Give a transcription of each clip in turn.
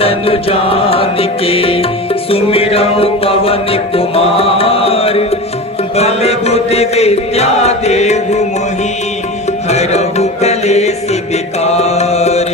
तनु जान के सुमिरौ पवन कुमार। बल बुद्धि विद्या देहु मोहि हरहु कलेश विकार।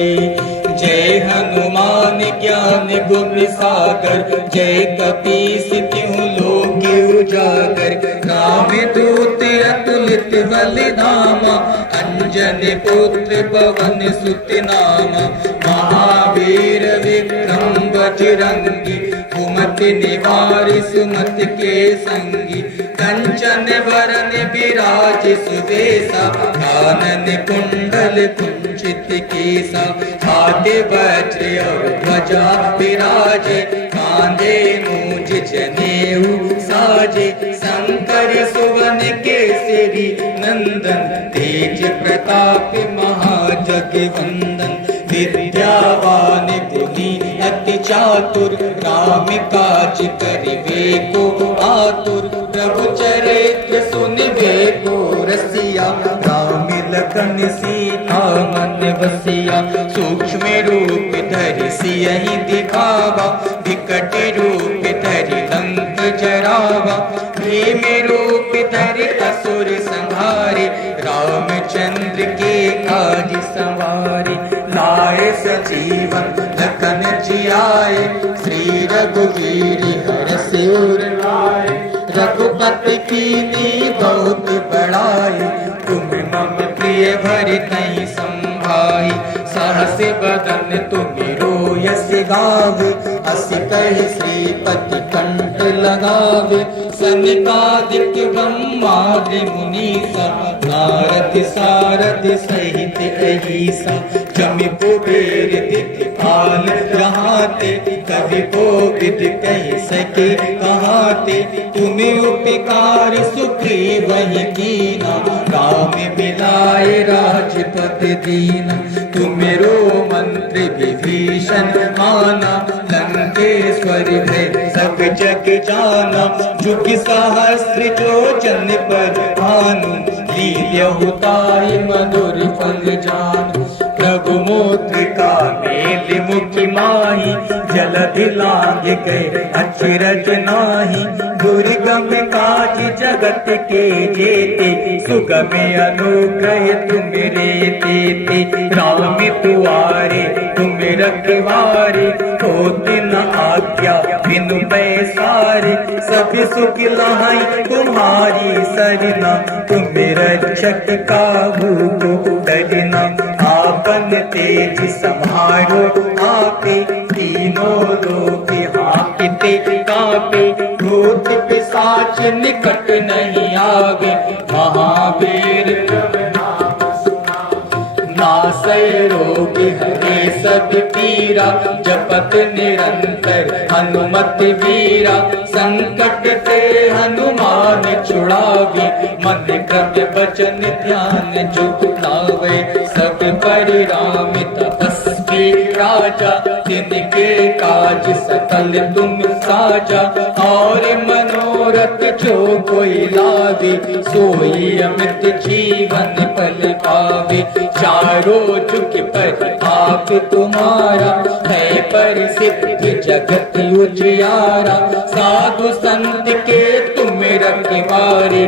जय हनुमान ज्ञान गुण सागर जय कपीस तिहुँ लोक उजागर। राम दूत अतुलित बल धामा अंजनी पुत्र पवन सुत नामा। महावीर विक्रम बजरंगी कुमति निवारि सुमति के संगी। कंचन वरन विराज सुबेसा कानन कुंडल कुंचित केसा। हाथे वज्र और ध्वजा विराजे कांधे मूंज जनेऊ साजे। शंकर सुवन केसरी नंदन तेज प्रताप महाजगवंदन। विद्यावान गुणी अति चातुर राम काज करिबे को आतुर। प्रभु चरित्र सुनिबे को रसिया राम लखन सीता मन बसिया। सूक्ष्म रूप धरि सियहि दिखावा विकट रूप धरि लंक जरावा। भीम रूप धरि असुर संहारे रामचंद्र के काज संवारे। लाए सजीवन लखन जियाए श्री रघुवीर हरष उर लाए। रघुपति कीन्ही बहुत बड़ाई तुम मम प्रिय भरतहि संभाई। सहस बदन तुमिरो यस गावे अस कहि श्रीपति कंठ लगावे। सनकादिक ब्रह्मादि मुनीसा नारद सारद सहित अहिसा। जमि कुबेर दिखपाल जहाते कवि कोविद कहि सके कहाते। तुम्हें उपकार सुग्रीवहि कीना राम मिलाए राजपद दीना। तुमेरो मंत्र विभीषण माना लंकेश्वर भय सब जग जाना। जुग सहस्त्र जोजन पर भानु लील्यहु ताहि मधुर फल जानु। प्रभु मुद्रिका मेलि मुखि माहि जलधि लांघि गए अचरज नाहि। दुर्गम काज जगत के जेते सुगम अनुग्रह तुमरे तेते। राम दुआरे तुम रखवारे होत न आज्ञा बिनु पैसारे। सब सुख लहाई तुम्हारी सरना तुम रक्षक काहू को डरना। आपन तेज समारो आपे तीनों लोक हाँकते कांपे। भूत पिशाच निकट नहीं आवे महावीर नासै रोग हरे सब पीरा। जपत निरंतर हनुमत वीरा। संकट ते हनुमान छुड़ावे मन क्रम वचन ध्यान जो लावे। सब पर राम तपस्वी राजा तिनके काज सकल तुम साजा। और मनोरथ जो कोई लावे सोई अमित जीवन फल पावे। चारों जुग पर आप तुम्हारा है प्रसिद्ध जगत उजियारा। साधु संत के तुम रखवारे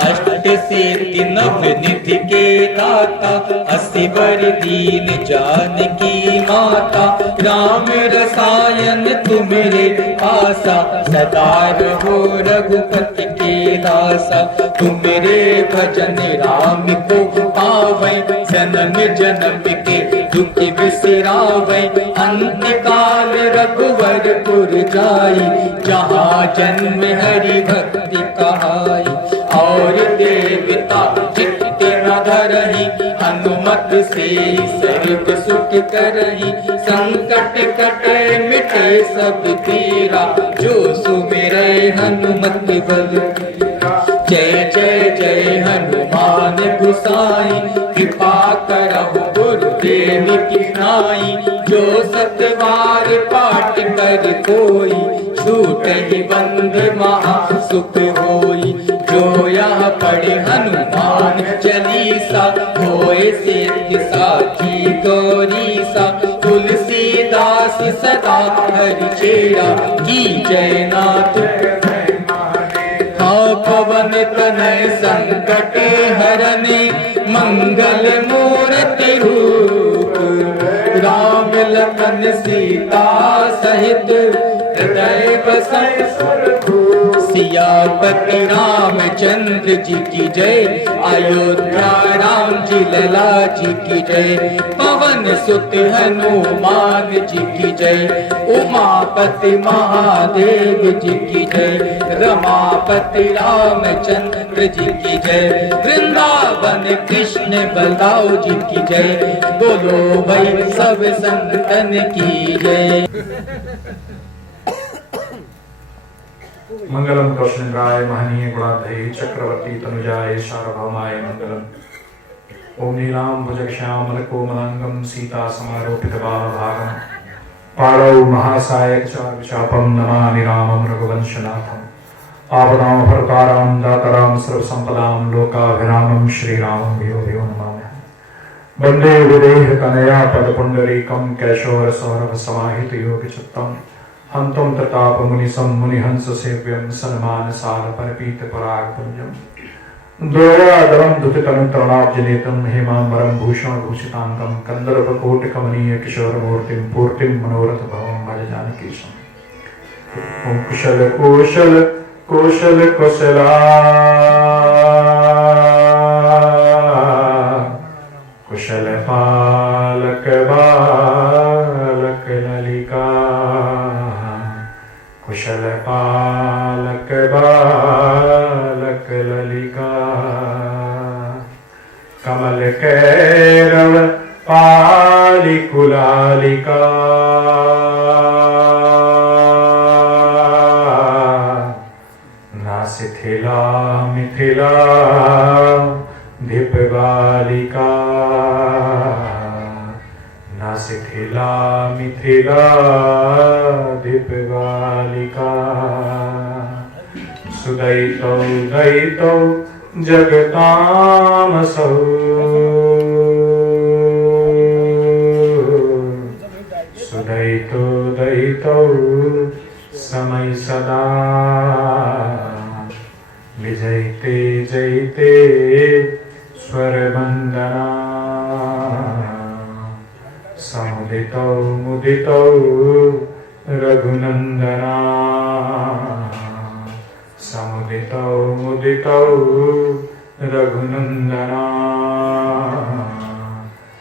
अष्ट सिद्धि नव निधि के दाता। असवर दीन जानकी माता राम रसायन तुम्हारे आसा। सदा रहो रघुपति के दासा। तुम्हारे भजन राम को पावै जन्म जन्म के दुख बिसरावै। अंत काल रघुवरपुर जाई जहाँ जन्म हरि भक्ति कहाई। और देवता चित्त न धरहि हनुमत से सर्व सुख करहि। संकट कटे मिटे सब पीरा जो सुमिरै हनुमत बल। जय जय जय हनुमान गोसाई कृपा करहु गुरुदेव की नाई। जो सतबार पाठ कर कोई छूटहि बंद महा सुख होई। जो यह पढ़े हनुमान चालीसा होए सिद्धि साखी गौरी सा, तुलसीदास सदा हरि चेरा, की जय नाथ पवन तनय संकट हरने, मंगल मूर्ति रूप, राम लखन सीता सहित हृदय बसै सियापति रामचंद्र जी की जय, अयोध्या राम जी लला जी की जय, पवन सुत हनुमान जी की जय, उमापति महादेव जी की जय, रमापति रामचंद्र जी की जय, वृंदावन कृष्ण बलदाऊ जी की जय, बोलो भाई सब संतन की जय। मंगलम कृष्णेन्द्राय महनीय गुणाधय चक्रवर्ती तनुजाय सार्वभौमाय मंगलम। ओम नीलाम भुजगश्यामल कोमलांगम सीता समारोपित बालभागम, पाणौ महासायक चापम नमामि रामं रघुवंशनाथम। आपदां भर्तारां दातारां सर्वसंपदां लोकाभिरामं श्रीरामं भूयो भूयो नमामि। वंदे विदेह कनया पदपुंडरीकं कैशोर सौरभ समाहित योगचित्तम्, हंतुम प्रताप मुनिसम मुनिहंस सेव्यम सन्मान साल परपीत पराग पुंजम। द्वयाधरम दुतितनुतरणाब्जनेतम हेमांबरम भूषण भूषितांगम, कंदर्प कोटि कमनीय किशोर मूर्तिम पूर्तिम मनोरथ भवम भज जानकीशम। ओम कुशल कुशल कुशल कुशला, कुशल पालक बालक ललिका, कुशल पालक बालक ललिका, कमल कैरव पाली कुलालिका, नासिथिला मिथिला धिप बालिका, नासिथिला मिथिला धिप बालिका, सुदयितौ दयितौ जगतामसौ, सुदयितौ दयितौ समय सदा, विजयते जयते स्वर वंदना, समुदितौ मुदितौ रघुनंदना, समुदितौ मुदितौ रघुनंदना,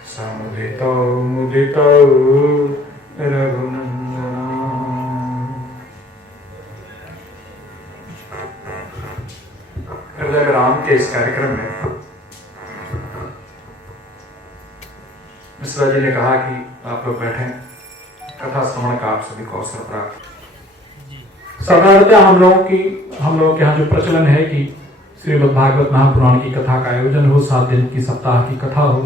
समुदितौ मुदितौ रघुनंदना। हृदय राम के इस कार्यक्रम में मिश्रा जी ने कहा कि आप लोग बैठे, कथा श्रवण का आप सभी को अवसर प्राप्त। साधारणतः हम लोगों के यहाँ जो प्रचलन है कि श्रीमद् भागवत महापुराण की कथा का आयोजन हो, 7 दिन की सप्ताह की कथा हो,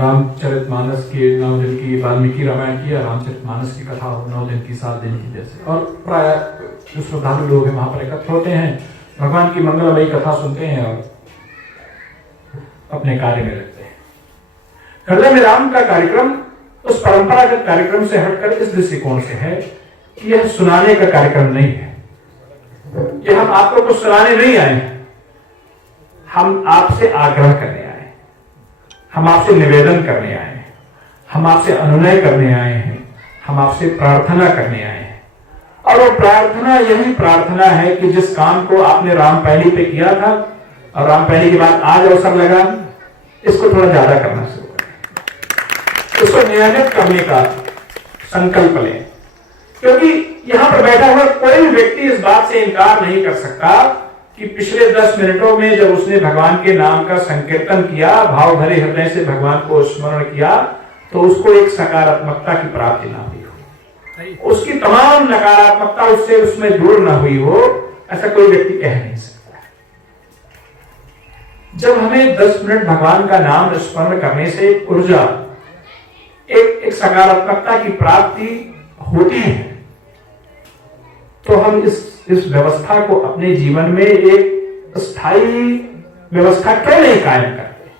रामचरितमानस की 9 दिन की, वाल्मीकि रामायण की या रामचरितमानस की कथा हो 9 दिन की, 7 दिन की जैसे, और प्राय जो श्रद्धालु लोग हैं वहां पर एकत्र होते हैं, भगवान की मंगलमयी कथा सुनते हैं और अपने कार्य में लगते हैं। हृदय में राम का कार्यक्रम उस परंपरागत कार्यक्रम से हटकर इस दृष्टिकोण से है कि यह सुनाने का कार्यक्रम नहीं है। यह हम आपको कुछ सुनाने नहीं आए हैं, हम आपसे आग्रह करने आए हैं, हम आपसे निवेदन करने आए हैं, हम आपसे अनुनय करने आए हैं, हम आपसे प्रार्थना करने आए हैं। और वो प्रार्थना यही प्रार्थना है कि जिस काम को आपने रामपैली पे किया था और रामपैली के बाद आज अवसर लगा, इसको थोड़ा ज्यादा करना शुरू करें, उसको नियमित करने का संकल्प लें। क्योंकि यहां पर बैठा हुआ कोई भी व्यक्ति इस बात से इनकार नहीं कर सकता कि पिछले 10 मिनटों में जब उसने भगवान के नाम का संकीर्तन किया, भाव भरे हृदय से भगवान को स्मरण किया, तो उसको एक सकारात्मकता की प्राप्ति ना हुई हो, उसकी तमाम नकारात्मकता उससे उसमें दूर ना हुई हो, ऐसा कोई व्यक्ति कह नहीं सकता। जब हमें 10 मिनट भगवान का नाम स्मरण करने से ऊर्जा, एक सकारात्मकता की प्राप्ति होती है, तो हम इस व्यवस्था को अपने जीवन में एक स्थायी व्यवस्था क्यों नहीं कायम करते?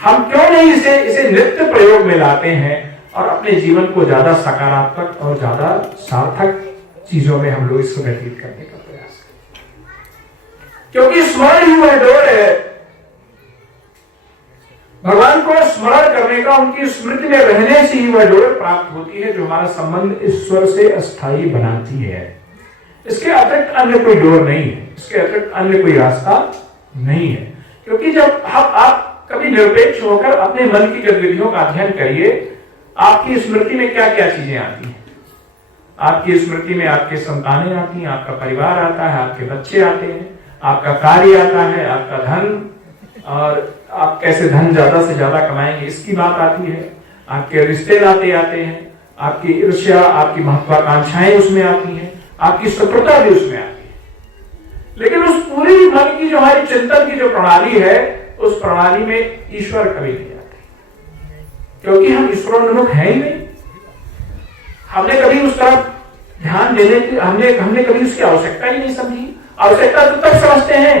हम क्यों नहीं इसे नित्य प्रयोग में लाते हैं और अपने जीवन को ज्यादा सकारात्मक और ज्यादा सार्थक चीजों में हम लोग इसको व्यतीत करने का प्रयास करें। क्योंकि स्मरण ही वह डोर है, भगवान को स्मरण करने का, उनकी स्मृति में रहने से ही वह डोर प्राप्त होती है जो हमारा संबंध ईश्वर से अस्थायी बनाती है। इसके अतिरिक्त अन्य कोई डोर नहीं है, इसके अतिरिक्त अन्य कोई रास्ता नहीं है। क्योंकि जब आप कभी निरपेक्ष होकर अपने मन की गतिविधियों का अध्ययन करिए, आपकी स्मृति में क्या क्या चीजें आती हैं। आपकी स्मृति में आपके संतानें आती हैं, आपका परिवार आता है, आपके बच्चे आते हैं, आपका कार्य आता है, आपका धन, और आप कैसे धन ज्यादा से ज्यादा कमाएंगे इसकी बात आती है, आपके रिश्ते नाते आते हैं, आपकी ईर्ष्या, आपकी महत्वाकांक्षाएं उसमें आती हैं, आपकी शत्रुता भी उसमें आती है। लेकिन उस पूरी मन की जो हमारी चिंतन की जो प्रणाली है, उस प्रणाली में ईश्वर कभी नहीं आते, क्योंकि हम ईश्वरोन्मुख हैं ही नहीं। हमने कभी उस तरफ ध्यान देने की हमने कभी उसकी आवश्यकता ही नहीं समझी। आवश्यकता तो तब समझते हैं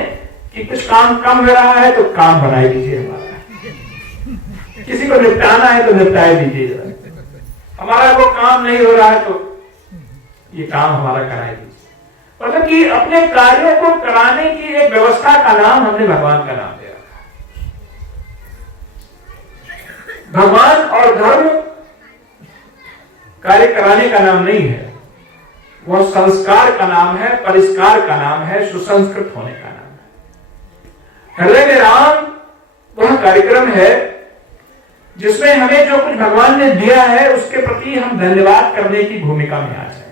कि कुछ काम कम हो रहा है तो काम बनाए दीजिए हमारा, किसी को निपटाना है तो निपटाए दीजिए, हमारा वो काम नहीं हो रहा है तो ये काम हमारा कराए दीजिए। मतलब कि अपने कार्यों को कराने की एक व्यवस्था का नाम हमने भगवान का नाम दे रखा। भगवान और धर्म कार्य कराने का नाम नहीं है, वह संस्कार का नाम है, परिष्कार का नाम है, सुसंस्कृत होने का नाम है। हृदय में राम वह कार्यक्रम है जिसमें हमें जो कुछ भगवान ने दिया है उसके प्रति हम धन्यवाद करने की भूमिका में आ जाए,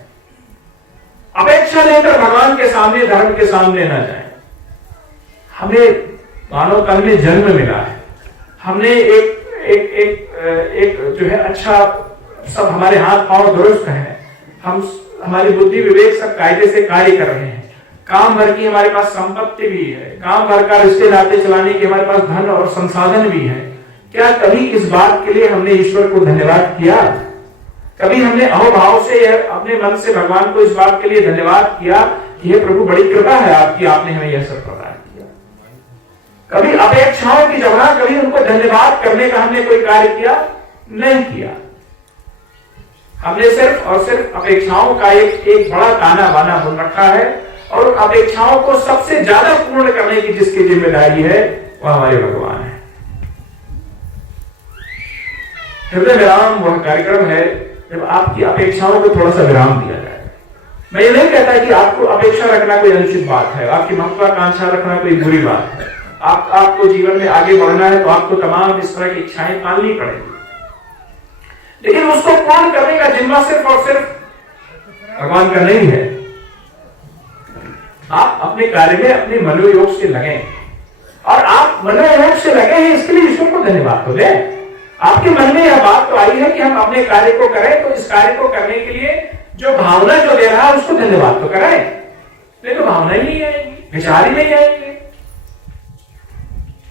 अपेक्षा लेकर भगवान के सामने, धर्म के सामने न जाए। हमें मानव तन में जन्म मिला है, हमने एक जो है अच्छा, सब हमारे हाथ पांव दुरुस्त हैं, हमारी बुद्धि विवेक सब कायदे से कार्य कर रहे हैं, काम भर की हमारे पास संपत्ति भी है, काम भर का रिश्ते नाते चलाने की हमारे पास धन और संसाधन भी है। क्या कभी इस बात के लिए हमने ईश्वर को धन्यवाद किया? कभी हमने अहोभाव से अपने मन से भगवान को इस बात के लिए धन्यवाद किया कि हे प्रभु बड़ी कृपा है आपकी, आपने हमें यह सब प्रदान किया? कभी अपेक्षाओं की जगह कभी उनको धन्यवाद करने का हमने कोई कार्य किया? नहीं किया। हमने सिर्फ और सिर्फ अपेक्षाओं का एक बड़ा ताना बाना बुन रखा है, और अपेक्षाओं को सबसे ज्यादा पूर्ण करने की जिसकी जिम्मेदारी है वह हमारे भगवान है। हृदय विराम वह कार्यक्रम है जब आपकी अपेक्षाओं को थोड़ा सा विराम दिया जाए। मैं ये नहीं कहता कि आपको अपेक्षा रखना कोई अनुचित बात है, आपकी महत्वाकांक्षा रखना कोई बुरी बात है। आपको जीवन में आगे बढ़ना है तो आपको तमाम इस तरह की इच्छाएं पालनी पड़ेगी, लेकिन उसको पूर्ण करने का जिम्मा सिर्फ और सिर्फ भगवान का नहीं है। आप अपने कार्य में अपने मनोयोग से लगे, और आप मनोयोग से लगे हैं इसके लिए ईश्वर को धन्यवाद तो दें। आपके मन में यह बात तो आई है कि हम अपने कार्य को करें, तो इस कार्य को करने के लिए जो भावना जो दे रहा है उसको धन्यवाद तो करें। नहीं तो भावना ही नहीं आएगी, विचार ही नहीं आएंगे।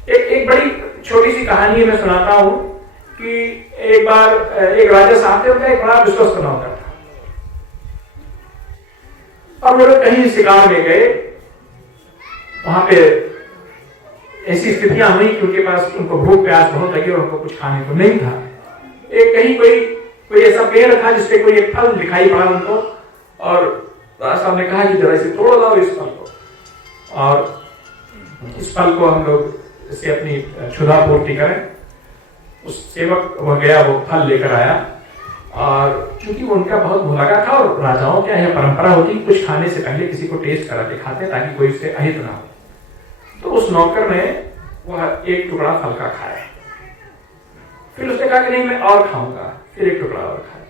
एक बड़ी छोटी सी कहानी मैं सुनाता हूं कि एक बार एक राजा साहब थे, उनका एक बड़ा विश्वस्त नौकर था, और वो लोग कहीं शिकार में गए। वहां पे ऐसी स्थितियां हुई कि उनके पास, उनको भूख प्यास बहुत लगी और उनको कुछ खाने को नहीं था। एक कहीं कोई ऐसा पेड़ था जिसपे कोई एक फल दिखाई पड़ा उनको, और राजा साहब ने कहा कि जरा इसे तोड़ लाओ इस फल को, और इस फल को हम लोग इससे अपनी क्षुधा पूर्ति करें। उस सेवक वह गया, वो फल लेकर आया, और चूंकि वो उनका बहुत भूलगा था, और राजाओं क्या है परंपरा होती कुछ खाने से पहले किसी को टेस्ट करा के खाते ताकि कोई उससे अहित ना हो। तो उस नौकर ने वह एक टुकड़ा फल का खाया, फिर उसने कहा कि नहीं मैं और खाऊंगा, फिर एक टुकड़ा और खाया,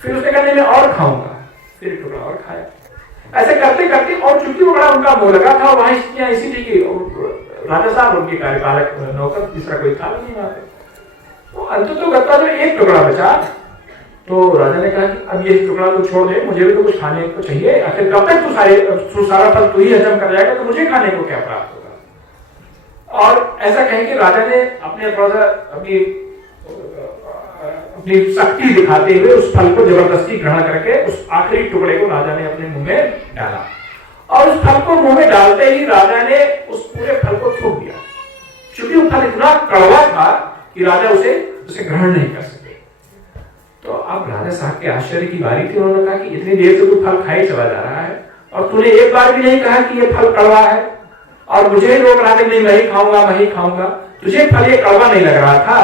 फिर उसने कहा नहीं मैं और खाऊंगा, फिर एक टुकड़ा और खाया। ऐसे करते करते, और चूंकि वो बड़ा उनका मुंह लगा था, वहां स्थितियां ऐसी थी कि राजा साहब उनके कार्यपालक नौकर तीसरा कोई खा नहीं पाते। तो अंततः गत्ता जो एक टुकड़ा बचा, तो राजा ने कहा कि अब ये टुकड़ा तो छोड़ दे, मुझे भी तो कुछ खाने को चाहिए, आखिर कब तक तू सारा फल तू ही हजम कर जाएगा, तो मुझे खाने को क्या प्राप्त होगा। और ऐसा कहें कि राजा ने अपनी शक्ति दिखाते हुए उस फल को जबरदस्ती ग्रहण करके उस आखिरी टुकड़े को राजा ने अपने मुंह में डाला, और उस फल को मुंह में डालते ही राजा ने उस पूरे फल को थूक दिया। चूंकि वो फल इतना कड़वा था कि राजा उसे ग्रहण नहीं कर सके। तो अब राजा साहब के आश्चर्य की बारी थी। उन्होंने कहा कि इतनी देर से तू फल खाए चला जा रहा है और तूने एक बार भी नहीं कहा कि ये फल कड़वा है, और मुझे रोक रहा था नहीं मैं ही खाऊंगा मैं ही खाऊंगा, तुझे फल ये कड़वा नहीं लग रहा था।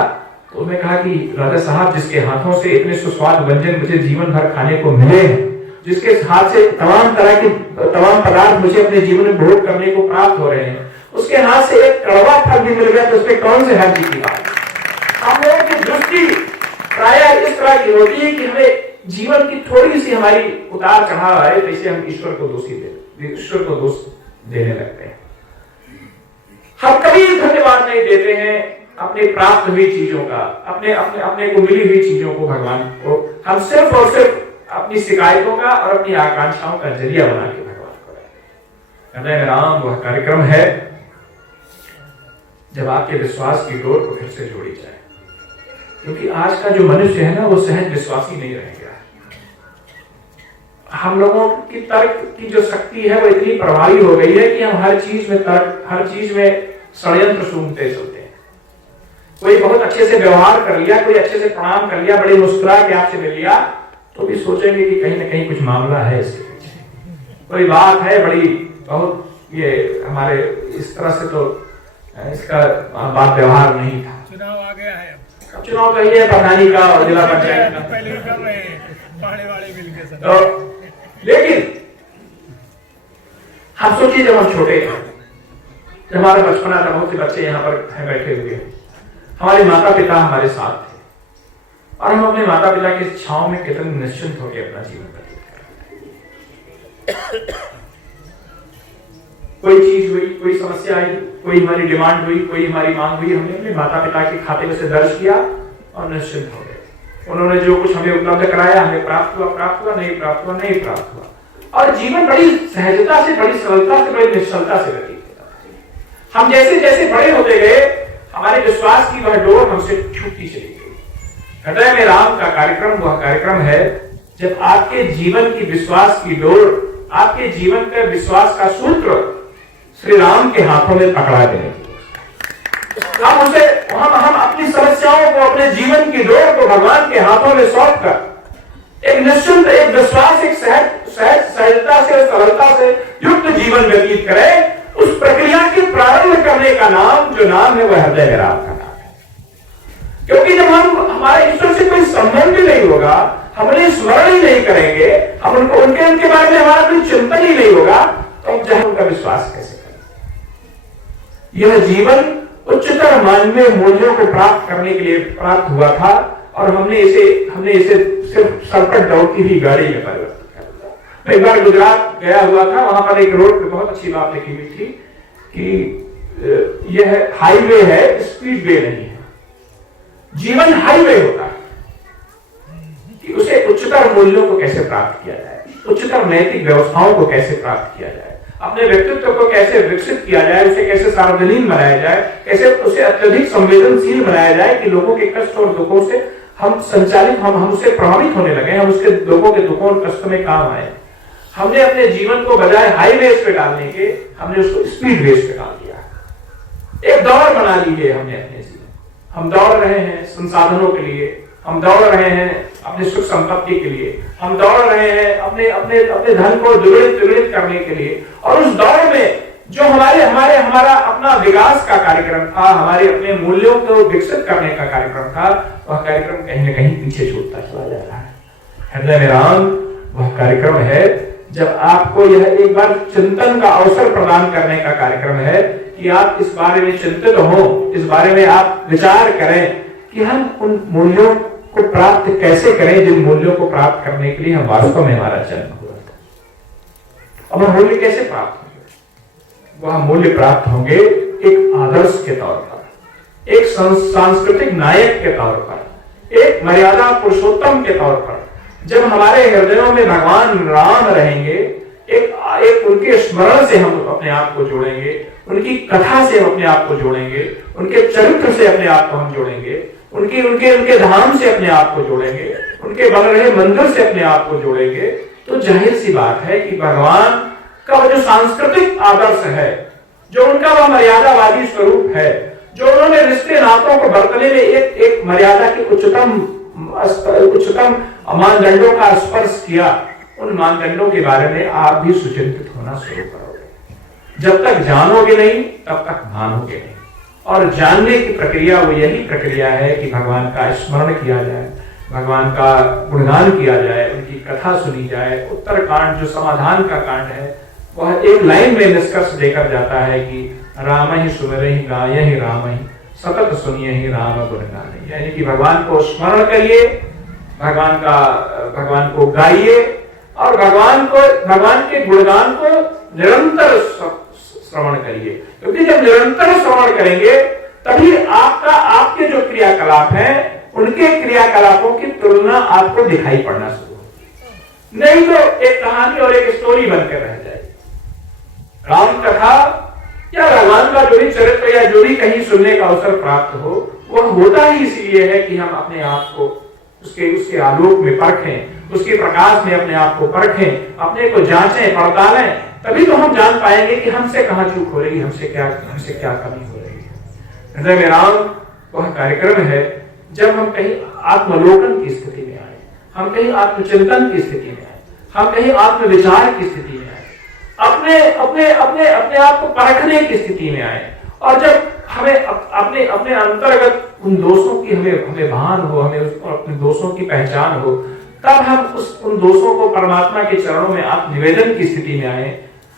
तो उन्होंने कहा कि राजा साहब, जिसके हाथों से इतने सुस्वाद व्यंजन मुझे जीवन भर खाने को मिले हैं, जिसके हाथ से तमाम तरह के तमाम पदार्थ मुझे अपने जीवन में भोग करने को प्राप्त हो रहे हैं, उसके हाथ से एक कड़वा फल भी मिल गया तो उसमें कौन से हर्ज की बात। हम लोगों की दृष्टि प्रायः इस तरह की होती है कि हमें जीवन की थोड़ी सी हमारी उतार चढ़ाव आए तो इसे हम ईश्वर को दोष देने लगते हैं। हम कभी धन्यवाद नहीं देते हैं अपने प्राप्त हुई चीजों का, अपने को मिली हुई चीजों को, भगवान को। हम सिर्फ और सिर्फ अपनी शिकायतों का और अपनी आकांक्षाओं का जरिया बना के भगवान को रखते हैं। हृदय राम वह कार्यक्रम है जब आपके विश्वास की डोर को फिर से जोड़ी जाए, क्योंकि आज का जो मनुष्य है ना वो सहज विश्वासी नहीं रह गया। हम लोगों की तर्क की जो शक्ति है वो इतनी प्रभावी हो गई है कि हम हर चीज में तर्क, हर चीज में षड्यंत्र सूंघते चलते हैं। कोई बहुत अच्छे से व्यवहार कर लिया, कोई अच्छे से प्रणाम कर लिया, बड़ी मुस्कुरा के आपसे मिल लिया, तो भी सोचेंगे कि कहीं ना कहीं कुछ मामला है इसके पीछे, कोई बात है बड़ी बहुत, ये हमारे इस तरह से तो इसका बात व्यवहार नहीं था। चुनाव आ गया है, चुनाव कहिए प्रधानी का और जिला पंचायत का, पहले भी कर रहे हैं पहाड़े वाले मिलके सब। तो लेकिन हम सोचिए जब हम छोटे थे, जब हमारा बचपना था, बहुत से बच्चे यहाँ पर हैं बैठे हुए, हमारे माता पिता हमारे साथ थे और हम अपने माता पिता की छांव में कितने निश्चिंत होकर अपना जीवन व्यतीत करते। कोई चीज हुई, कोई समस्या आई, कोई हमारी डिमांड हुई, कोई हमारी मांग हुई, हमने अपने माता पिता के खाते में से दर्ज किया और निश्चिंत हो गए। उन्होंने जो कुछ हमें उपलब्ध कराया, हमें प्राप्त हुआ, नहीं प्राप्त हुआ, और जीवन बड़ी सहजता से, बड़ी सरलता से, बड़ी निश्चलता से व्यतीत होता। हम जैसे जैसे बड़े होते गए, हमारे विश्वास की वह डोर हमसे छूटती चली गई। हृदय में राम का कार्यक्रम वह कार्यक्रम है जब आपके जीवन की विश्वास की डोर, आपके जीवन का विश्वास का सूत्र श्री राम के हाथों में पकड़ा देने की, हम अपनी समस्याओं को, अपने जीवन की डोर को भगवान के हाथों में सौंप कर एक निश्चिंत, एक विश्वास, एक सहजता से, सरलता से युक्त जीवन व्यतीत करें। उस प्रक्रिया के प्रारंभ करने का नाम, जो नाम है वह हृदय में राम का नाम है। क्योंकि जब हमारे ईश्वर से कोई संबंध ही नहीं होगा, हम उन्हें स्मरण ही नहीं करेंगे, हम उनके बारे में हमारा कोई चिंतन ही नहीं होगा, तो हम जहां उनका विश्वास कैसे करें। यह जीवन उच्चतर मानवीय मूल्यों को प्राप्त करने के लिए प्राप्त हुआ था और हमने इसे सिर्फ सरपट दौड़ती हुई गाड़ी में परिवर्तित कर दिया। मैं एक बार गुजरात गया हुआ था, वहां पर एक रोड पे बहुत अच्छी बात लिखी हुई थी कि यह हाईवे है, स्पीड वे नहीं है। जीवन हाईवे होता है कि उसे उच्चतर मूल्यों को कैसे प्राप्त किया जाए, उच्चतर नैतिक व्यवस्थाओं को कैसे प्राप्त किया जाए, अपने व्यक्तित्व को कैसे विकसित किया जाए, उसे कैसे सार्वजनीन बनाया जाए, कैसे उसे अत्यधिक संवेदनशील बनाया जाए कि लोगों के कष्ट और दुखों से हम उससे प्रभावित होने लगे, हम उसके लोगों के दुखों और कष्ट में काम आए। हमने अपने जीवन को बजाय हाईवेज पे डालने के, हमने उसको स्पीड वेज पे डाल दिया। एक दौड़ बना ली है हमने अपने जीवन। हम दौड़ रहे हैं संसाधनों के लिए, हम दौड़ रहे हैं अपने सुख संपत्ति के लिए, हम दौड़ रहे हैं अपने धन को द्विगुणित करने के लिए, और उस दौड़ में जो हमारा अपना विकास का कार्यक्रम था, हमारे अपने मूल्यों को विकसित करने का कार्यक्रम था, वह कार्यक्रम कहीं न कहीं पीछे छूटता चला जा रहा है। हृदय में राम वह कार्यक्रम है जब आपको यह एक बार चिंतन का अवसर प्रदान करने का कार्यक्रम है कि आप इस बारे में चिंतित हो, इस बारे में आप विचार करें कि हम उन मूल्यों को प्राप्त कैसे करें जिन मूल्यों को प्राप्त करने के लिए हम वास्तव में हमारा जन्म हुआ था। अब हम मूल्य कैसे प्राप्त होंगे? वह मूल्य प्राप्त होंगे एक आदर्श के तौर पर, एक सांस्कृतिक नायक के तौर पर, एक मर्यादा पुरुषोत्तम के तौर पर। जब हमारे हृदयों में भगवान राम रहेंगे, एक उनके स्मरण से हम अपने आप को जोड़ेंगे, उनकी कथा से हम अपने आप को जोड़ेंगे, उनके चरित्र से अपने आप को हम जोड़ेंगे, उनके धाम से अपने आप को जोड़ेंगे, उनके बन रहे मंदिर से अपने आप को जोड़ेंगे, तो जाहिर सी बात है कि भगवान का जो सांस्कृतिक आदर्श है, जो उनका वह मर्यादावादी स्वरूप है, जो उन्होंने रिश्ते नातों को बरतने में एक मर्यादा की उच्चतम मानदंडों का स्पर्श किया, उन मानदंडों के बारे में आप भी सुचिंतित होना शुरू करोगे। जब तक जानोगे नहीं तब तक मानोगे नहीं। और जानने की प्रक्रिया वो यही प्रक्रिया है कि भगवान का स्मरण किया जाए, भगवान का गुणगान किया जाए, उनकी कथा सुनी जाए। उत्तरकांड जो समाधान का कांड है वह एक लाइन में निष्कर्ष देकर जाता है कि राम ही सुमिरहि गायहि राम ही सतत सुनिए ही राम गुणगान। यानी कि भगवान को स्मरण करिए, भगवान को गाइए और भगवान के गुणगान को निरंतर श्रवण करिए। क्योंकि जब निरंतर श्रवण करेंगे तभी आपके जो क्रियाकलाप हैं उनके क्रियाकलापों की तुलना आपको दिखाई पड़ना शुरू होगी। नहीं तो एक कहानी और एक स्टोरी बनकर रह जाएगी। राम कथा या भगवान का जो भी चरित्र या जो भी कहीं सुनने का अवसर प्राप्त हो, वह होता ही इसलिए है कि हम अपने आप को उसके आलोक में परखें, उसके प्रकाश में अपने आप को परखें, अपने को जांचें पड़तालें। तभी तो हम जान पाएंगे कि हमसे कहां चूक हो रही है, हमसे क्या कमी हो रही है। हृदय में राम वह कार्यक्रम है जब हम कहीं आत्मलोकन की स्थिति में आए, हम कहीं आत्मचिंतन की स्थिति में आए, हम कहीं आत्मविचार की स्थिति में आए, अपने आप को परखने की स्थिति में आए। और जब हमें अपने अंतर्गत उन दोषों की हमें भान हो, हमें अपने दोषों की पहचान हो, तब हम उन दोषों को परमात्मा के चरणों में आत्मनिवेदन की स्थिति में आए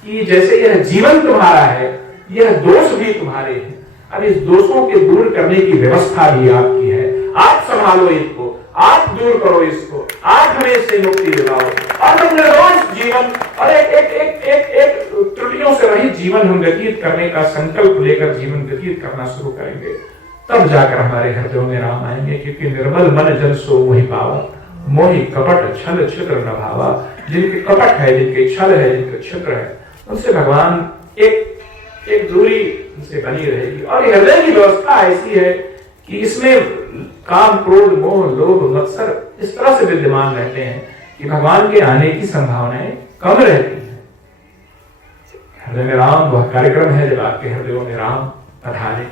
कि जैसे यह जीवन तुम्हारा है, यह दोष भी तुम्हारे हैं, अब इस दोषों के दूर करने की व्यवस्था भी आपकी है। आप संभालो इसको, आप दूर करो इसको, आप हमें इससे मुक्ति दिलाओ। और हम निर्दोष जीवन और एक त्रुटियों से रहित जीवन हम व्यतीत करने का संकल्प लेकर जीवन व्यतीत करना शुरू करेंगे, तब जाकर हमारे हृदयों में राम आएंगे। क्योंकि निर्मल मन जन सो मोहि पावा, मोहि कपट छल छिद्र न भावा। जिनके कपट है, जिनके छल है, जिनके छिद्र है, उनसे भगवान एक दूरी उनसे बनी रहेगी। और हृदय की व्यवस्था ऐसी है कि इसमें काम क्रोध मोह लोभ मत्सर इस तरह से विद्यमान रहते हैं कि भगवान के आने की संभावनाएं कम रहती हैं। हृदय में राम वह कार्यक्रम है जब आपके हृदयों में राम पधारे।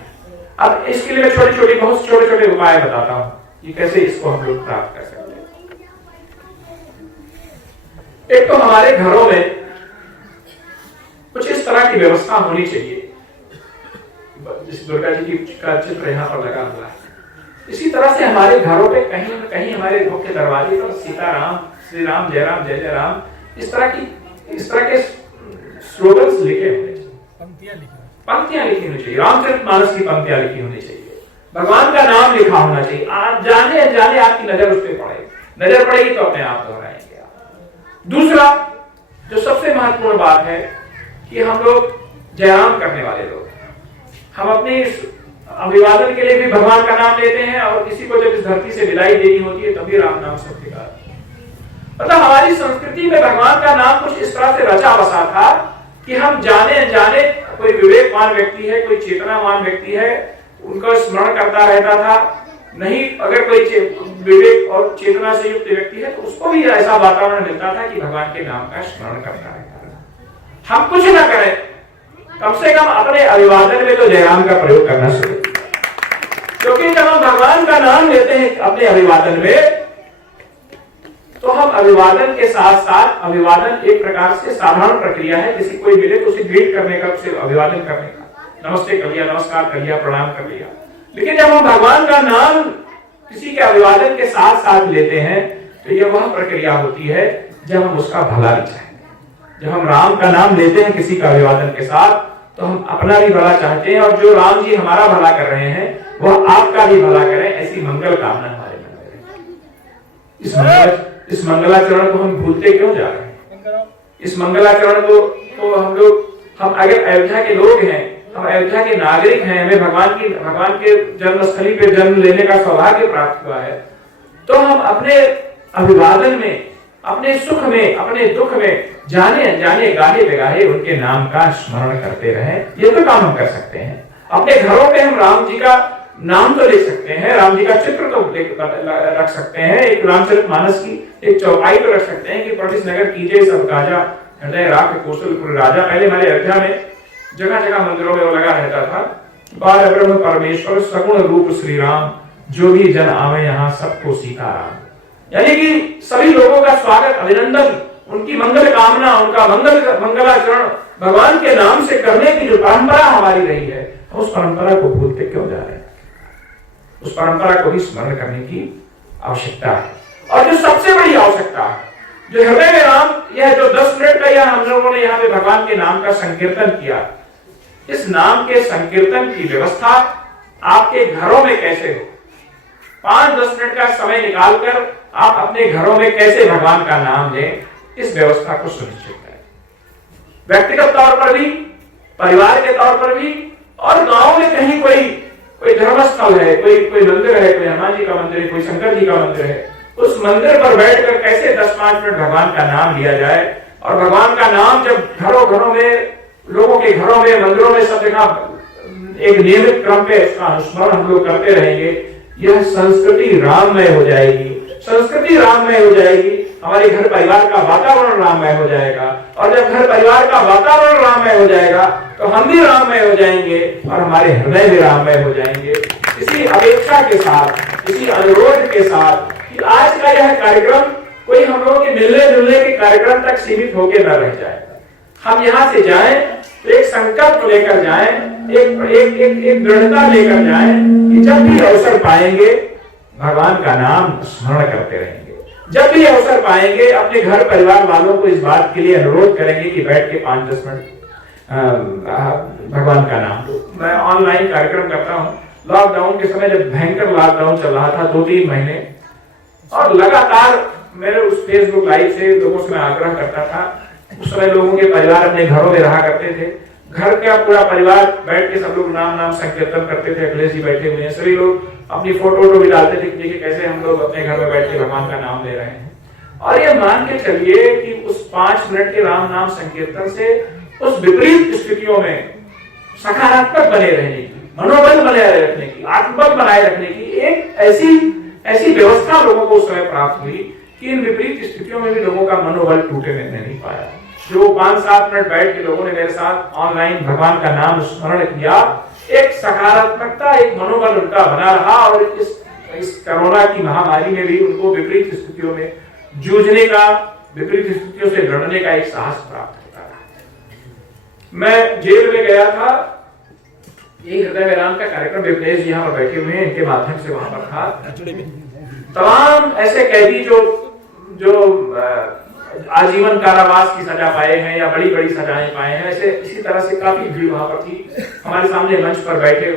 अब इसके लिए मैं बहुत छोटे छोटे उपाय बताता हूं कि कैसे इसको हम लोग प्राप्त कर सकते हैं। एक तो हमारे घरों में कुछ इस तरह की व्यवस्था होनी चाहिए। जिस दुर्गा जी का चित्र यहाँ पर लगा हुआ है, इसी तरह से हमारे घरों पे कहीं न कहीं हमारे मुख्य दरवाजे पर सीताराम, श्री राम, जय राम, जय जय राम, इस तरह के स्लोगन्स लिखे होने चाहिए, पंक्तियां लिखी होनी चाहिए। रामचरितमानस की पंक्तियां लिखी होनी चाहिए, भगवान का नाम लिखा होना चाहिए। आप जाने अनजाने आपकी नजर उस पर पड़ेगी, नजर पड़ेगी तो अपने आप दोहराएंगे आप। दूसरा जो सबसे महत्वपूर्ण बात है कि हम लोग जयराम करने वाले लोग, हम अपने अभिवादन के लिए भी भगवान का नाम लेते हैं और किसी को जब इस धरती से विदाई देनी होती है तभी राम नाम शब्द का। मतलब हमारी संस्कृति में भगवान का नाम कुछ इस तरह से रचा बसा था कि हम जाने अनजाने, कोई विवेकवान व्यक्ति है, कोई चेतनावान व्यक्ति है, उनका स्मरण करता रहता था। नहीं, अगर कोई विवेक और चेतना से युक्त व्यक्ति है तो उसको भी ऐसा वातावरण मिलता था कि भगवान के नाम का स्मरण करता रहता था। हम कुछ ना करें, कम से कम अपने अभिवादन में तो जयराम का प्रयोग करना शुरू, क्योंकि जब हम भगवान का नाम लेते हैं अपने अभिवादन में, तो हम अभिवादन के साथ साथ, अभिवादन एक प्रकार से साधारण प्रक्रिया है, किसी कोई मिले तो उसे ग्रीट करने का, उसे अभिवादन करने का, नमस्ते कर लिया, नमस्कार कर लिया, प्रणाम कर लिया। लेकिन जब हम भगवान का नाम किसी के अभिवादन के साथ साथ लेते हैं तो यह वह प्रक्रिया होती है जब हम उसका भला भी चाहेंगे। जब हम राम का नाम लेते हैं किसी का अभिवादन के साथ तो हम अपना भी भला चाहते हैं, और जो राम जी हमारा भला कर रहे हैं वह आपका भी भला करें, ऐसी मंगल कामना हमारे मन में रहे। इस मंगलाचरण को हम भूलते क्यों जा रहे हैं? इस मंगलाचरण को हम अगर अयोध्या के लोग हैं, हम अयोध्या के नागरिक हैं, हमें भगवान के जन्मस्थली पे जन्म लेने का सौभाग्य प्राप्त हुआ है, तो हम अपने अभिवादन में, अपने सुख में, अपने दुख में जाने अनजाने गाहे बेगाहे उनके नाम का स्मरण करते रहें। ये तो काम हम कर सकते हैं। अपने घरों पे हम राम जी का नाम तो लिख सकते हैं, राम जी का चित्र तो रख सकते हैं, एक रामचरितमानस की एक चौपाई तो रख सकते हैं कि प्रतिस नगर कीजिए सब काजा, हृदय राख कौशलपुर राजा। पहले हमारे अयोध्या में जगह जगह मंदिरों में वो लगा रहता था बार ब्रह्म परमेश्वर सगुण रूप श्री राम, जो भी जन आवे यहाँ सबको सीताराम। यानी कि सभी लोगों का स्वागत, अभिनंदन, उनकी मंगल कामना, उनका मंगलाचरण भगवान के नाम से करने की जो परंपरा हमारी रही है, उस परंपरा को भूलते क्यों जा रहे हैं? उस परंपरा को भी स्मरण करने की आवश्यकता है। और जो सबसे बड़ी आवश्यकता है, जो हृदय में राम, यह जो 10 मिनट का यह हम लोगों ने यहाँ पे भगवान के नाम का संकीर्तन किया, इस नाम के संकीर्तन की व्यवस्था आपके घरों में कैसे हो? 5-10 मिनट का समय निकालकर आप अपने घरों में कैसे भगवान का नाम लें, इस व्यवस्था को सुनिश्चित करें। व्यक्तिगत तौर पर भी, परिवार के तौर पर भी, और गांव में कहीं कोई धर्मस्थल है, कोई मंदिर है, कोई हनुमान जी का मंदिर है, कोई शंकर जी का मंदिर है, उस मंदिर पर बैठकर कैसे 10-5 मिनट भगवान का नाम लिया जाए। और भगवान का नाम जब घरों में, लोगों के घरों में, मंदिरों में, सब जगह एक नियमित क्रम पे इसका अनुस्मरण हम लोग करते रहेंगे, यह संस्कृति राममय हो जाएगी। संस्कृति राममय हो जाएगी, हमारे घर परिवार का वातावरण राममय हो जाएगा। और जब घर परिवार का वातावरण राममय हो जाएगा तो हम भी राममय हो जाएंगे और हमारे हृदय भी राममय हो जाएंगे। इसी अपेक्षा के साथ, इसी अनुरोध के साथ कि आज का यह कार्यक्रम कोई हम लोगों के मिलने जुलने के कार्यक्रम तक सीमित होकर न रह जाए। हम यहाँ से जाएं तो एक संकल्प लेकर जाएं, एक दृढ़ता लेकर जाएं कि जब भी अवसर पाएंगे भगवान का नाम स्मरण करते रहेंगे। जब भी अवसर पाएंगे अपने घर परिवार वालों को इस बात के लिए अनुरोध करेंगे कि बैठ के 5-10 मिनट भगवान का नाम लो। मैं ऑनलाइन कार्यक्रम करता हूँ। लॉकडाउन के समय जब भयंकर लॉकडाउन चल रहा था 2-3 महीने, और लगातार मेरे उस फेसबुक लाइव से लोगों से मैं आग्रह करता था। उस समय लोगों के परिवार अपने घरों में रहा करते थे, घर का पूरा परिवार बैठ के सब लोग नाम संकीर्तन करते थे। अखिलेश जी बैठे हुए हैं, सभी लोग अपनी फोटो भी डालते थे कि कैसे हम लोग अपने घर में बैठ के भगवान का नाम ले रहे हैं। और ये मान के चलिए कि उस 5 मिनट के राम नाम संकीर्तन से उस विपरीत स्थितियों में सकारात्मक बने रहने की, मनोबल बनाए रखने की, आत्मबल बनाए रखने की एक ऐसी व्यवस्था लोगों को उस समय प्राप्त हुई कि इन विपरीत स्थितियों में भी लोगों का मनोबल टूटे नहीं पाया। जो 5-7 मिनट बैठ के लोगों ने मेरे साथ ऑनलाइन भगवान का नाम स्मरण किया, एक सकारात्मकता, एक मनोबल उनका बना रहा। और इस कोरोना की महामारी में भी उनको विपरीत स्थितियों में जूझने का, विपरीत स्थितियों से लड़ने का एक साहस प्राप्त होता रहा। मैं जेल में गया था, ये हृदय में राम का कार्यक्रम विपनेश जी यहाँ पर बैठे हुए हैं, इनके माध्यम से वहां पर था। तमाम ऐसे कैदी जो आजीवन कारावास की सजा पाए हैं या बड़ी बड़ी सजाएं पाए हैं, ऐसे इसी तरह से काफी भीड़ वहां पर थी। हमारे सामने मंच पर बैठे,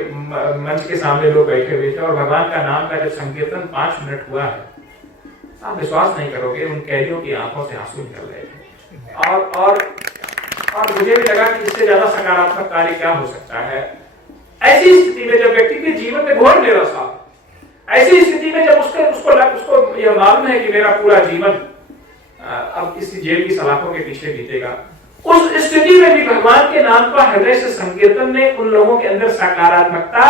मंच के सामने लोग बैठे हुए थे और भगवान का नाम का जब संकीर्तन 5 मिनट हुआ है, आप विश्वास नहीं करोगे, उन कैदियों की आंखों से आंसू निकल रहे थे। और मुझे भी लगा कि इससे ज्यादा सकारात्मक कार्य क्या हो सकता है। ऐसी स्थिति में जब व्यक्ति के जीवन में घोर निराशा, ऐसी स्थिति में जब उसको यह मालूम है कि मेरा पूरा जीवन अब इस जेल की सलाखों के पीछे बीतेगा, उस स्थिति में भी भगवान के नाम का हृदय से संकीर्तन ने उन लोगों के अंदर सकारात्मकता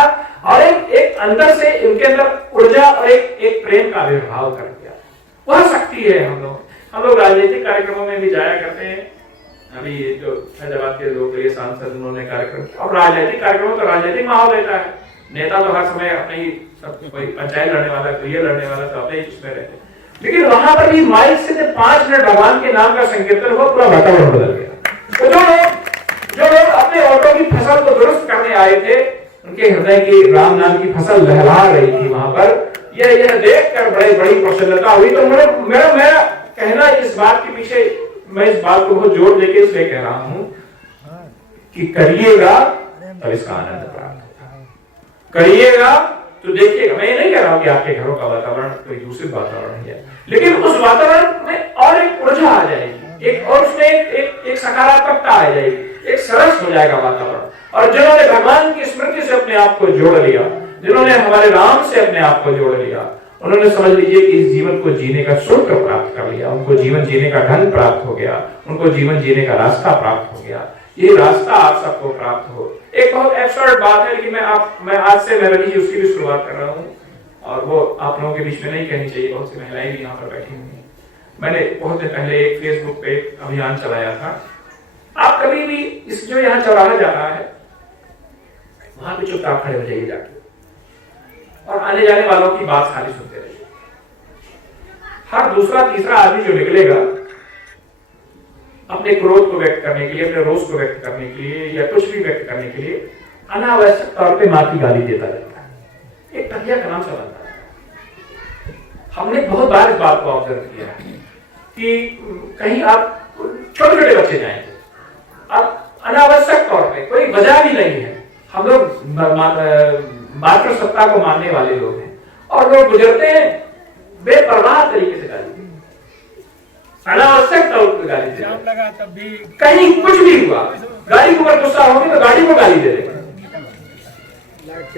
और एक अंदर से उनके अंदर ऊर्जा और एक प्रेम का आविर्भाव कर दिया। वह शक्ति है। हम लोग राजनीतिक कार्यक्रमों में भी जाया करते हैं। अभी जो हैदराबाद के लोग ये सांसद, उन्होंने कार्यक्रम, और राजनीतिक कार्यक्रमों तो राजनीतिक माहौल रहता है। नेता तो हर समय अपने ही, सब कोई पंचायत लड़ने वाला, कोई ये लड़ने वाला, तो अपने ही उसमें रहते। लेकिन वहां पर भी माइक से जब 5 मिनट भगवान के नाम का संकीर्तन हुआ, पूरा वातावरण बदल गया। तो जो लोग अपने ऑटो की फसल को दुरुस्त करने आए थे, उनके हृदय की राम नाम की फसल लहरा रही थी वहां पर। यह देखकर बड़ी प्रसन्नता हुई। तो मेरा कहना इस बात के पीछे, मैं इस बात को बहुत जोर देके इसलिए कह रहा हूं कि करिएगा तब इसका आनंद प्राप्त होगा, करिएगा तो देखिएगा। मैं ये नहीं कह रहा हूं कि आपके घरों का वातावरण कोई दूसरी वातावरण है, लेकिन उस वातावरण में और एक ऊर्जा आ जाएगी, एक और उसमें एक सकारात्मकता आ जाएगी, एक सरस हो जाएगा वातावरण। और जिन्होंने भगवान की स्मृति से अपने आप को जोड़ लिया, जिन्होंने हमारे राम से अपने आप को जोड़ लिया, उन्होंने समझ लीजिए कि इस जीवन को जीने का सूत्र प्राप्त कर लिया। उनको जीवन जीने का ढंग प्राप्त हो गया, उनको जीवन जीने का रास्ता प्राप्त हो गया। ये रास्ता आप सबको प्राप्त हो। एक बहुत एब्सर्ड बात है, लेकिन मैं आज से मैं रवि जी उसकी भी शुरुआत कर रहा हूँ, और वो आप लोगों के बीच में नहीं कहनी चाहिए, बहुत सी महिलाएं भी यहाँ पर बैठी हुई हैं। मैंने बहुत दिन पहले एक फेसबुक पे एक अभियान चलाया था। आप कभी भी इस जो यहाँ चौराहा जा रहा है, वहां पे चुपचाप खड़े हो जाइए जाके, और आने जाने वालों की बात खाली सुनते रहिए। हर दूसरा तीसरा आदमी जो निकलेगा अपने क्रोध को व्यक्त करने के लिए, अपने रोष को व्यक्त करने के लिए या कुछ भी व्यक्त करने के लिए, अनावश्यक तौर पे मां की गाली देता रहता है। एक तकिया का नाम सा बनता है। हमने बहुत बार इस बात को ऑब्जर्व किया है कि कहीं आप छोटे छोटे बच्चे जाएंगे, अब अनावश्यक तौर पे कोई वजह भी नहीं है, हम लोग मातृ सत्ता को मानने वाले लोग हैं, और लोग गुजरते हैं बेपरवाह तरीके से गाली, अनावश्यक तौर पर गाली जाम लगा तब भी कहीं कुछ भी हुआ, गाड़ी के ऊपर गुस्सा होगी तो गाड़ी को गाली दे देगा।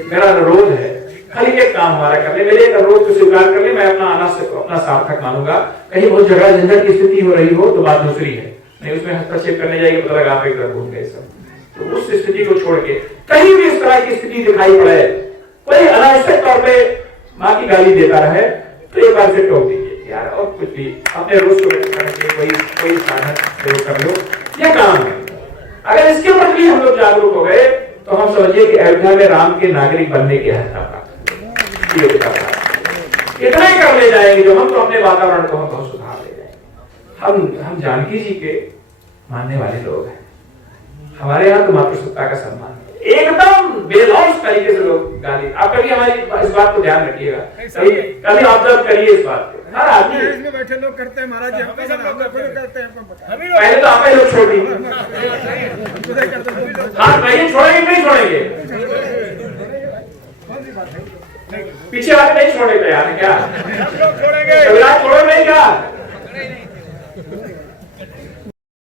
मेरा अनुरोध है, खाली एक काम हमारा कर ले, मेरे एक अनुरोध को स्वीकार कर ले, मैं अपना आना से अपना सार्थक मानूंगा। कहीं बहुत झगड़ा झंझट की स्थिति हो रही हो तो बात दूसरी है, नहीं उसमें हस्तक्षेप करने जाएगी पता लगा आप एक तरफ भूल गए सब। तो उस स्थिति को छोड़ के कहीं भी इस तरह की स्थिति दिखाई पड़े, कोई अनावश्यक तौर पे माँ की गाली देता रहे, तो एक बार फिर टोक दीजिए यार, और कुछ भी अपने रोज को व्यक्त करने के लिए कोई साधन प्रयोग कर लो, यह काम है। अगर इसके ऊपर भी हम लोग जागरूक हो गए तो हम समझिए कि अयोध्या में राम के नागरिक बनने की अर्हता प्राप्त, इतना ही कर ले जाएंगे जो हम तो अपने वातावरण को हम बहुत सुधार ले जाएंगे। हम जानकी जी के मानने वाले लोग हैं, हमारे यहाँ तो मातृसत्ता का सम्मान एकदम बेलौस तरीके से लोग गाली। आप कभी हमारी इस बात को ध्यान रखिएगा, कभी ऑब्जर्व करिए इस बात को। हर आदमी इसमें बैठे लोग करते हैं महाराज जी, हम सब लोग करते हैं, पहले तो आप लोग छोड़ दीजिए, हाँ कहिए छोड़ेंगे नहीं छोड़ेंगे, पीछे वाले नहीं छोड़े तैयार है क्या? छोड़ेंगे छोड़ो नहीं क्या?